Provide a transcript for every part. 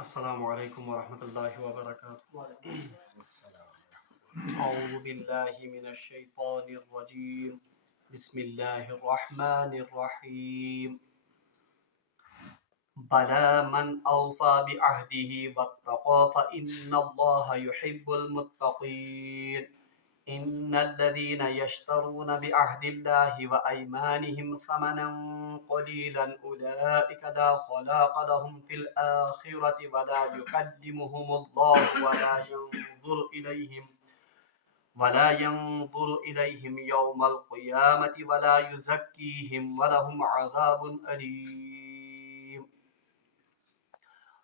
السلام علیکم ورحمۃ اللہ وبرکاتہ۔ اعوذ باللہ من الشیطان الرجیم، بسم اللہ الرحمن الرحیم۔ بلى من اوفى بعهده واتقى فإن الله يحب المتقين۔ إن الذين يشترون بعهد الله وأيمانهم ثمنا قليلا أولئك لا خلاق لهم في الآخرة ولا يكلمهم الله ولا ينظر إليهم يوم القيامة ولا يزكيهم ولهم عذاب أليم۔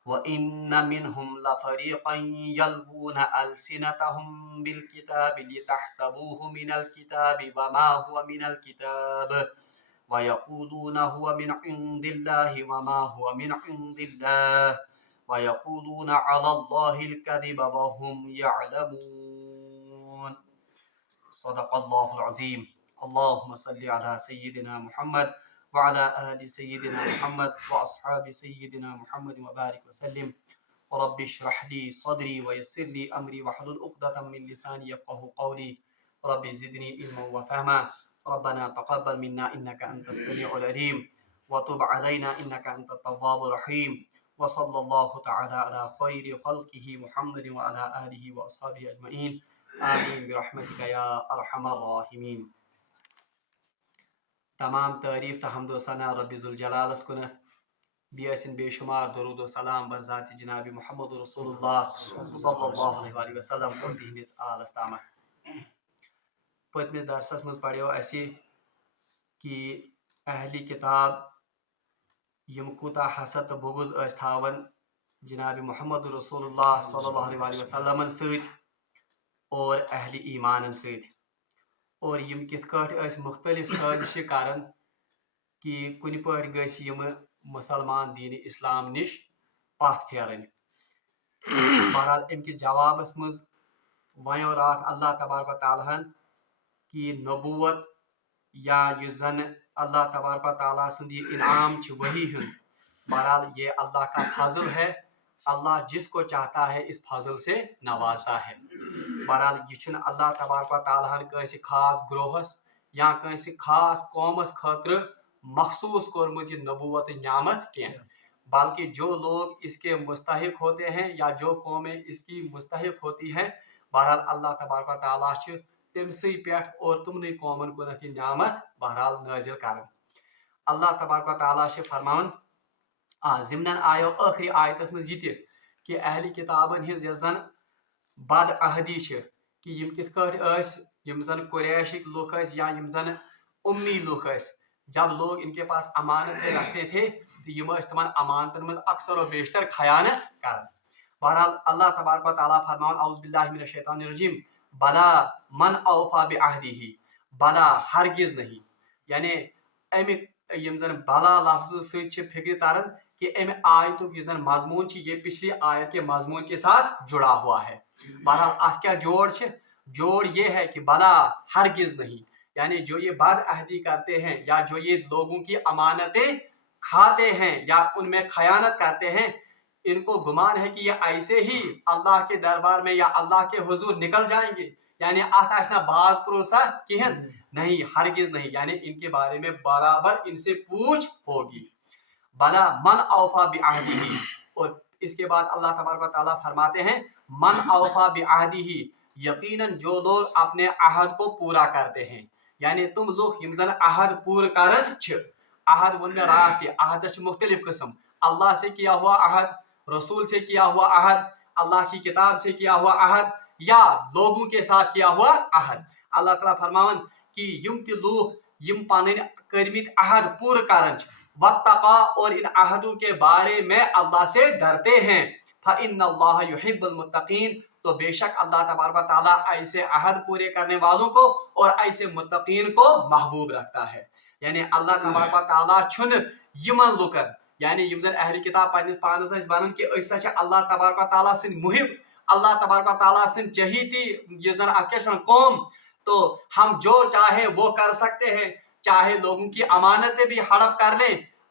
وَإِنَّ مِنْهُمْ لَفَرِيقًا يَلْوُونَ أَلْسِنَتَهُمْ بِالْكِتَابِ لِتَحْسَبُوهُ مِنَ الْكِتَابِ وَمَا هُوَ مِنَ الْكِتَابِ وَيَقُولُونَ هُوَ مِنْ عِنْدِ اللَّهِ وَمَا هُوَ مِنْ عِنْدِ اللَّهِ وَيَقُولُونَ عَلَى اللَّهِ الْكَذِبَ وَهُمْ يَعْلَمُونَ۔ صدق اللہ العظیم۔ اللہم صلی علی سیدنا محمد وعلى آل سيدنا محمد وأصحاب سيدنا محمد وبارك وسلم۔ رب اشرح لي صدري ويسر لي أمري واحلل عقدة من لساني يفقهوا قولي، رب زدني علما وفهما، ربنا تقبل منا إنك أنت السميع العليم وتب علينا إنك أنت التواب الرحيم، وصلى الله تعالى على خير خلقه محمد وعلى آله وأصحابه أجمعين، آمین برحمتک یا ارحم الراحمین۔ تمام تعریف تو حمد و ثنا رب ذوالجلالس کنت، بیسن بے شمار درود و سلام بر ذات جناب محمد رسول اللہ صلی اللہ علیہ وسلم اور تہندس آلس تامت۔ پتمس درسس مز پڑھو اسی کہ اہلی کتاب یم کوتا حسد تو بغض اس تھاون جناب محمد رسول اللہ صلی اللہ علیہ وسلم سۭتۍ اور اہل ایمان سۭتۍ، اور یم کت کٹ اس مختلف سازش کران کہ کن پٹ گژھِ یم مسلمان دین اسلام نش پتھ پھیرن۔ بہرحال ام کس جوابس مز ونیو رات اللہ تبارک و تعالیٰ ہن کہ نبوت یا یہ زن اللہ تبارک و تعالیٰ سند یہ انعام چھ وہی ہن، بہرحال یہ اللہ کا فضل ہے، اللہ جس کو چاہتا ہے اس فضل سے نوازتا ہے۔ بہرحال یہ اللہ تبارک و تعالیٰ ہن کنسی خاص گروہس یا کنسی خاص قومس خاطر مخصوص کورمت یہ نبوت نعمت کی، بلکہ جو لوگ اس کے مستحق ہوتے ہیں یا جو قومیں اس کی مستحق ہوتی ہیں، بہرحال اللہ تبارک و تعالیٰ تمسی پیٹھ اور تمنی قومن کنت یہ نعمت بہرحال نازل کرن۔ اللہ تبارک و تعالیٰ فرماون ضمن آیو آخری آیتس مز یہ کہ اہل کتابن ہز یس زن بد عہدی کہ یم کت کٹ یم زن قریشک لوگ یا یم زن امی لوگ، جب لوگ ان کے پاس امانتیں رکھتے تھے تو یم تمن امانتن مز اکثر و بیشتر خیانت کرن۔ بہرحال اللہ تبارک و تعالیٰ فرماون اعوذ باللہ من الشیطان الرجیم بلا من اوفا بعہدہ، بلا ہرگز نہیں، یعنی امیک یم زن بلا لفظ ست فکر ترن کہ ام آیتک یہ زن مضمون یہ پچھلی آیت کے مضمون کے ساتھ جڑا ہوا ہے۔ بہرحال ات کیا جوڑ یہ ہے کہ بلا ہرگز نہیں، یعنی جو یہ بد عہدی کرتے ہیں یا جو یہ لوگوں کی امانتیں کھاتے ہیں یا ان میں خیانت کرتے ہیں، ان کو گمان ہے کہ یہ ایسے ہی اللہ کے دربار میں یا اللہ کے حضور نکل جائیں گے، یعنی اتنا باز پروسا کہن نہیں، ہرگز نہیں، یعنی ان کے بارے میں برابر ان سے پوچھ ہوگی۔ بلا من اوفا بعہدہ، اور اس کے بعد اللہ تبارک و تعالیٰ فرماتے ہیں من اوفا بعہدہ، یقیناً جو لوگ اپنے عہد کو پورا کرتے ہیں، یعنی تم لوگ یم زن عہد پور کرن عہد ون میں رات کے عہد مختلف قسم، اللہ سے کیا ہوا عہد، رسول سے کیا ہوا عہد، اللہ کی کتاب سے کیا ہوا عہد، یا لوگوں کے ساتھ کیا ہوا عہد۔ اللہ تعالیٰ فرماون کہ یم تی لوگ یم پنن کرمت عہد پور کرن واتقا، اور ان عہدوں کے بارے میں اللہ سے ڈرتے ہیں، فإن اللہ یحب المتقین، تو بے شک اللہ تبارک و تعالیٰ ایسے عہد پورے کرنے والوں کو اور ایسے متقین کو محبوب رکھتا ہے۔ یعنی اللہ تبارک و تعالیٰ چھن یمن لکن، یعنی یم زن اہل کتاب پنس پانس ونان کہ اس اللہ تبارک و تعالیٰ سن محب، اللہ تبارک و تعالیٰ سن چہیتی یہ زن قوم، تو ہم جو چاہے وہ کر سکتے ہیں، چاہے لوگوں کی امانتیں بھی ہڑپ کر لیں،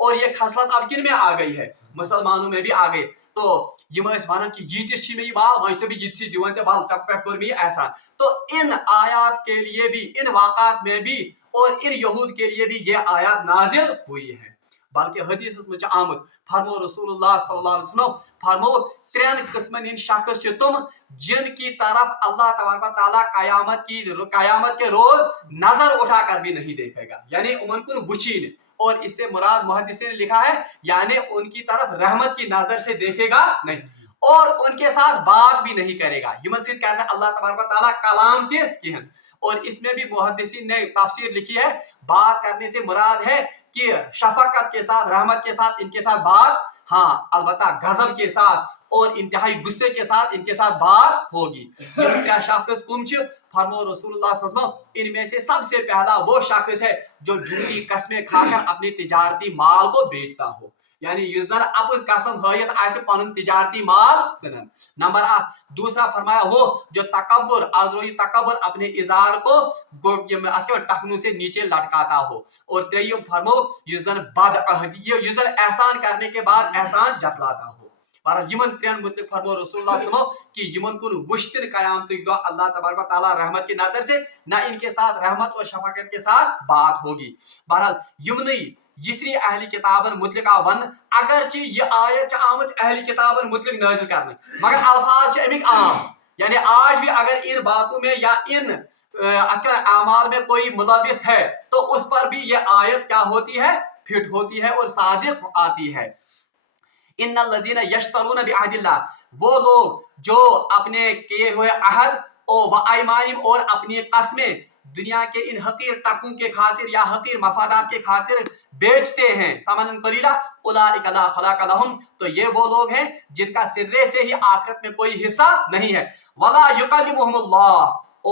اور یہ خصلت اب کن میں آ گئی ہے؟ مسلمانوں میں بھی آ گئی. تو یم ونان کہ یتس چھ یہ بال ویسے بھی یتسی دیوان ژے بال چک پہ کور میں احسان. تو ان آیات کے لیے بھی ان واقعات میں بھی اور ان یہود کے لیے بھی یہ آیات نازل ہوئی ہے. بلکہ حدیث میں آمد فرمو رسول اللہ صلی اللہ علیہ وسلم فرمو 3 قسمن ہند شخص تم جن کی طرف اللہ تبارک و تعالیٰ قیامت کے روز نظر اٹھا کر بھی نہیں دیکھے گا. یعنی ان کو وچین اور اس سے مراد محدثین نے لکھا ہے یعنی ان کی طرف رحمت کی نظر سے دیکھے گا نہیں اور ان کے ساتھ بات بھی نہیں کرے گا. یہ مسجد کہتے ہیں اللہ تبارک و تعالیٰ کلام کے ہیں. اور اس میں بھی محدثین نے تفسیر لکھی ہے بات کرنے سے مراد ہے کہ شفقت کے ساتھ رحمت کے ساتھ ان کے ساتھ بات, ہاں البتہ غضب کے ساتھ اور انتہائی غصے کے ساتھ ان کے ساتھ بات ہوگی. جن کیا شخص کم فرمو رسول اللہ صلی اللہ علیہ وسلم ان میں سے سب سے پہلا وہ شخص ہے جو جھوٹی قسمیں کھا کر اپنے تجارتی مال کو بیچتا ہو. یعنی یہ زن اپز قسم ہائت آسے پنن تجارتی مال کنن. نمبر 8 دوسرا فرمایا وہ جو تکبر آزروئی تکبر اپنے ازار کو ٹخنوں سے نیچے لٹکاتا ہو. اور تریم فرمو یہ زن بد عہدی یہ زن احسان کرنے کے بعد احسان جتلاتا ہو. بہرحال یمن 3 متعلق فرمو رسول اللہ صلی اللہ علیہ وسلم کہ یمن کن وشتن قیامت دو اللہ تبارک و تعالیٰ رحمت کی نظر سے نہ ان کے ساتھ رحمت اور شفقت کے ساتھ بات ہوگی. بہرحال یمنی یتری اہلی کتابن متعلق ون اگرچہ یہ آیت آمت اہلی کتابن متعلق نازل کرنے مگر الفاظ امیک عام. یعنی آج بھی اگر ان باتوں میں یا ان اعمال میں کوئی ملوث ہے تو اس پر بھی یہ آیت کیا ہوتی ہے فٹ ہوتی ہے اور صادق آتی ہے. ان الذین یشترون بعہد اللہ وہ لوگ جو اپنے کیے ہوئے عہد و ایمانہم اور اپنی قسمیں دنیا کے ان حقیر ٹکوں کے خاطر یا حقیر مفادات کے خاطر بیچتے ہیں ثمنا قلیلا اولئک لا خلاق لہم تو یہ وہ لوگ ہیں جن کا سرے سے ہی آخرت میں کوئی حصہ نہیں ہے. ولا یکلمہم اللہ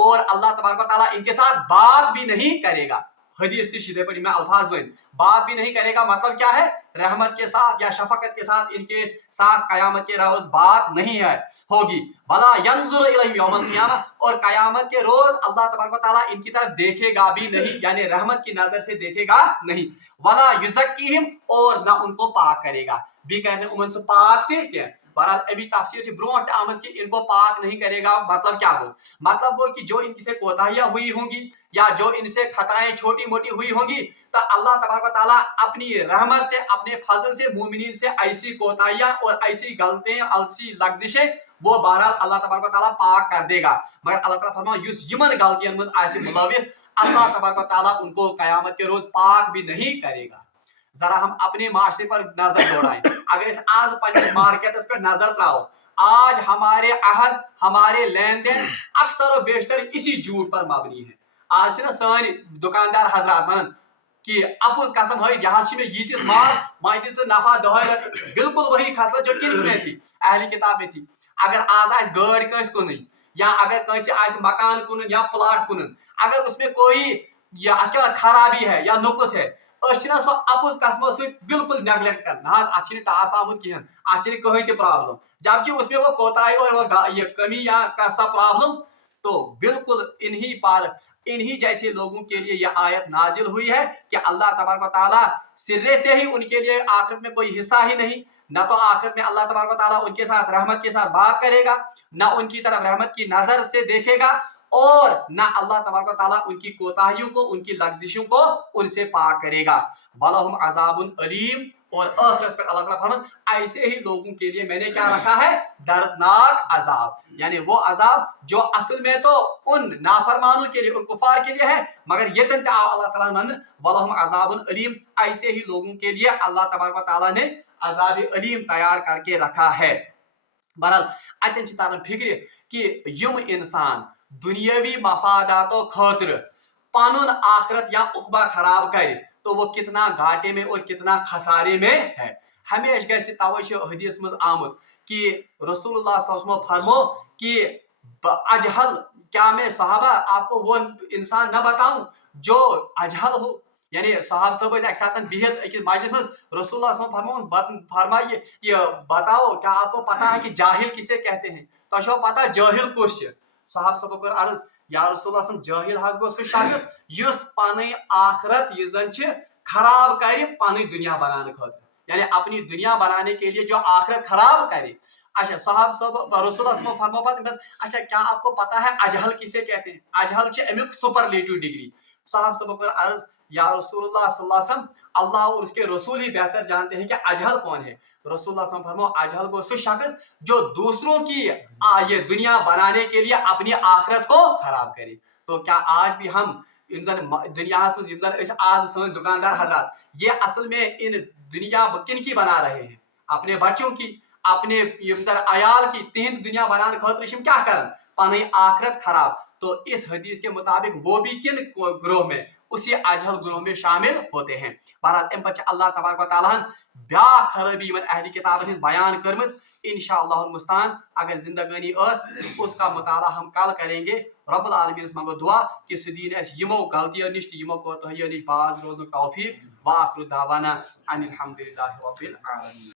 اور اللہ تبارک و تعالیٰ ان کے ساتھ بات بھی نہیں کرے گا. حدیث کی شدہ پڑی میں الفاظ ون بات بھی نہیں کرے گا مطلب کیا ہے رحمت کے ساتھ یا شفقت کے ساتھ ان کے ساتھ قیامت کے روز بات نہیں ہے ہوگی. ولا ینظر الیہم یوم القیامہ اور قیامت کے روز اللہ تبارک و تعالیٰ ان کی طرف دیکھے گا بھی نہیں یعنی رحمت کی نظر سے دیکھے گا نہیں. ولا یزکیہم اور نہ ان کو پاک کرے گا بھی کہتے ہیں امن سے پاک تھے کیا. بہرحال ابھی تفسیر سے برونٹ آمد کہ ان کو پاک نہیں کرے گا مطلب کیا ہو مطلب وہ کہ جو ان سے کوتاہیاں ہوئی ہوں گی یا جو ان سے خطائیں چھوٹی موٹی ہوئی ہوں گی تو اللہ تبارک و تعالیٰ اپنی رحمت سے اپنے فضل سے مومنین سے ایسی کوتاہیاں اور ایسی غلطیاں ایسی لغزشیں وہ بہرحال اللہ تبارک و تعالیٰ پاک کر دے گا. مگر اللہ تعالیٰ فرماؤ یس یمن غلطیاں من ایسے ملوث اللہ تبارک و تعالیٰ ان کو قیامت کے روز پاک بھی نہیں کرے گا. ذرا ہم اپنے معاشرے پر نظر دوڑائیں اگر اس آج پنجس مارکیٹس پر نظر تراؤ آج ہمارے عہد ہمارے لین دین اکثر و بیشتر اسی جھوٹ پر مبنی ہے. آج نا سانی دکاندار حضرات ونان کہ اپوز قسم ہے یہاں میں یتس مال وہاں دس نفع 10 بالکل وہی خصلت جو کن میں تھی اہلی کتاب میں تھی. اگر آج آس گاڑ کنس کن یا اگر کنس آس مکان کن یا پلاٹ کن اگر اس میں کوئی یا خرابی ہے یا نقص ہے سو اپوز قسموں سے بالکل نیگلیکٹ کرنا اتھ ٹاس آمت کہین اتھ کہیں تہ پرابلم جبکہ اس میں وہ کوتاہی اور وہ یہ کمی یا سا پرابلم تو بالکل انہی جیسے لوگوں کے لیے یہ آیت نازل ہوئی ہے کہ اللہ تبارک و تعالیٰ سرے سے ہی ان کے لیے آخرت میں کوئی حصہ ہی نہیں نہ تو آخرت میں اللہ تبارک و تعالیٰ ان کے ساتھ رحمت کے ساتھ بات کرے گا نہ ان کی طرف رحمت کی نظر سے دیکھے گا اور نہ اللہ تبارک و تعالیٰ ان کی کوتاہیوں کو ان کی لغزشوں کو ان سے پاک کرے گا. وَلَهُمْ عَذَابٌ علیم اور آخرت پر اللہ تعالیٰ فرماتا ایسے ہی لوگوں کے لیے میں نے کیا رکھا ہے دردناک عذاب یعنی وہ عذاب جو اصل میں تو ان نافرمانوں کے لیے اور کفار کے لیے ہے مگر یہ تن اللہ تعالیٰ نے وَلَهُمْ عَذَابٌ علیم ایسے ہی لوگوں کے لیے اللہ تبارک و تعالیٰ نے عذاب علیم تیار کر کے رکھا ہے. بہرحال اتن چھ تران فکر کہ یم انسان دنیاوی مفاداتوں خاطر پانون آخرت یا عقبہ خراب کرے تو وہ کتنا گھاٹے میں اور کتنا خسارے میں ہے. ہمیشہ گیسے توجہ حدیث مز آمد کہ رسول اللہ صلی اللہ علیہ وسلم فرمو کہ اجہل کیا میں صحابہ آپ کو وہ انسان نہ بتاؤں جو اجہل ہو یعنی صحابہ صاحب ایک ساتھ بہت ایک مجلس میں رسول اللہ صلی اللہ علیہ وسلم فرمائیے یہ بتاؤ کیا آپ کو پتا ہے کہ جاہل کسے کہتے ہیں تو شو پتا جاہل کس صحابہ صاحب کر عرض یا رسول اللہ صلی اللہ علیہ وسلم جاہل حض گو سہ شخص یس پن آخرت یہ زن خراب کرے پنی دنیا بنانے خاطر، یعنی اپنی دنیا بنانے کے لیے جو آخرت خراب کرے. اچھا صاحب صاحب رسول اللہ فرمو پتہ اچھا کیا آپ کو پتا ہے اجہل کسے کہتے ہیں؟ اجہل چھ امیک سپرلیٹو ڈگری. صاحب صاحب کر عرض یا رسول اللہ صلی اللہ علیہ وسلم اللہ اور اس کے رسول ہی بہتر جانتے ہیں کہ اجہل کون ہے. رسول اللہ صلی اللہ علیہ وسلم فرمو اجہل کو سو شخص جو دوسروں کی یہ دنیا بنانے کے لیے اپنی آخرت کو خراب کرے. تو کیا آج بھی ہم دنیا آج سن دکاندار حضرات یہ اصل میں ان دنیا کن کی بنا رہے ہیں؟ اپنے بچوں کی، اپنے عیال کی. تہند دنیا بنانے خاطر کیا کرن پنی آخرت خراب. تو اس حدیث کے مطابق وہ بھی کن گروہ میں؟ اسی اجہل گروہ میں شامل ہوتے ہیں. بہرحال ام پتہ اللہ تبارک و تعالیٰ بیاا خرابی اہل کتابن ہز بیان کرمز. انشاءاللہ المستعان اگر زندگانی اس کا مطالعہ ہم کل کریں گے. رب العالمین منگو دعا کہ سہ دین اس یمو غلطیوں نش یمو کوتاہیوں نش باز روزن توفیق. وآخر دعوانا ان الحمد للہ رب العالمین.